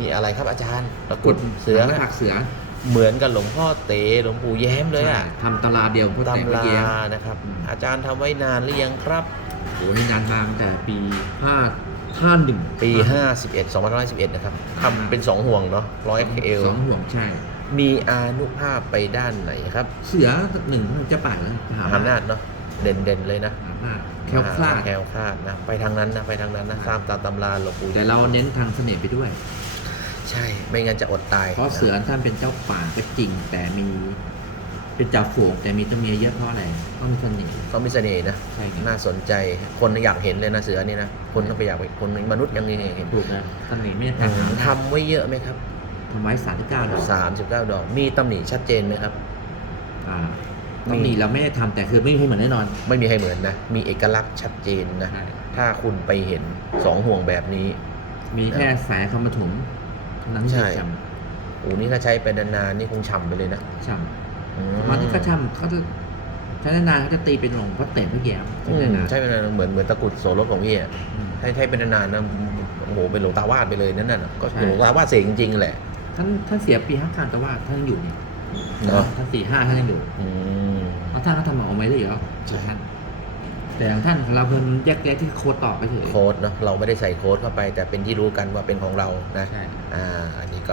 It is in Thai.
มีอะไรครับอาจารย์ตะกรุดเสือหน้าผักเสือ เหมือนกับหลวงพ่อเต๋หลวงปู่แย้มเลยอะใช่ทำตำราเดียวพุทธแต่ตำเมื่อรากี้นะครับอืมอาจารย์ทำไว้นานหรือยังครับโอ้ยนานมาตั้งแต่ปีห้าห้าหนึ่งปี51 2511นะครับทำเป็น2ห่วงเนาะร้อยเอลสองห่วงใช่ มีอานุภาพไปด้านไหนครับ เสือหนึ่งเจะป่าแล้วมหาอำนาจเนาะเด่นเด่นๆเลยนะมหาอำนาจแคล้วคลาดแคล้วคลาดนะ ไปทางนั้นนะ ไปทางนั้นนะตามตามตำราหลวงปู่แต่เราเน้นทางเสน่ห์ไปด้วย ใช่ ไม่งั้นจะอดตายเพราะเสือท่านเป็นเจ้าป่าก็จริง แต่มี เป็นจ่าฝูงแต่มีตัวเมียเยอะเพราะอะไรต้องมีเสน่ห์ เขามีเสน่ห์นะ ใช่ครับ น่าสนใจ คนอยากเห็นเลยนะเสือนี่นะ คนต้องไปอยากไปคนมนุษย์ยังนี่เห็นถูกนะเสน่ห์ไม่ได้อืทำมทำไว้เยอะไหมครับทำไว้สามสิบเก้าดอก39ดอก มีตำหนิชัดเจนไหมครับ อ่าต้องมีเราไม่ได้ทำแต่คือไม่ให้เหมือนแน่นอนไม่มีใครเหมือนนะ มีเอกลักษณ์ชัดเจนนะใช่ถ้าคุณไปเห็นสองห่วงแบบนี้ มีแค่สายคำปฐม เท่านั้นที่ใช่จโอ้นี่ถ้าใช้ไปนานๆนี่คงฉ่ำไปเลยนะำจอืำมันก็จำเขาจะใช้นานๆเขาจะตีเป็นหลวงพ่อเต๋พระแย้มอืมนานๆใช่ไปนานๆเหมือนเหมือนตะกรุดโสรถของพี่อะอืมใช้ใช้เป็นนานๆนะโอ้โหเป็นหลวงตาวาดไปเลยนั่นน่ะก็ใช่ หลวงตาวาดเสกจริงๆแหละ ท่านท่านเสียปีห้าการแต่ว่าท่านยังอยู่นี่เนอะท่านสี่ห้าท่านยังอยู่อืม เพราะท่านก็ทำหมอไว้เลยเหรอใช่ ท่าน แต่ของท่านของเราเพิ่มแยกแยะที่โคดต่อไปเฉยโค้ดเนาะเราไม่ได้ใส่โค้ดเข้าไป แต่เป็นที่รู้กันว่าเป็นของเรานะใช่อ่าอันนี้ก็